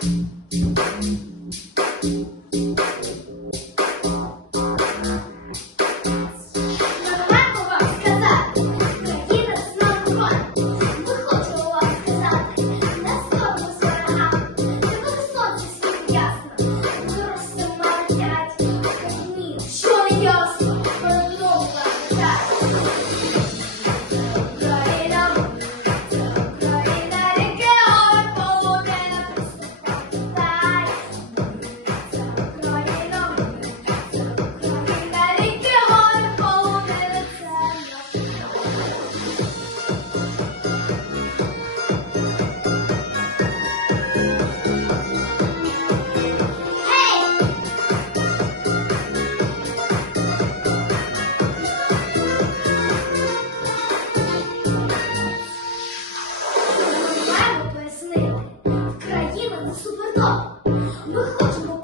Thank you. Мы хотим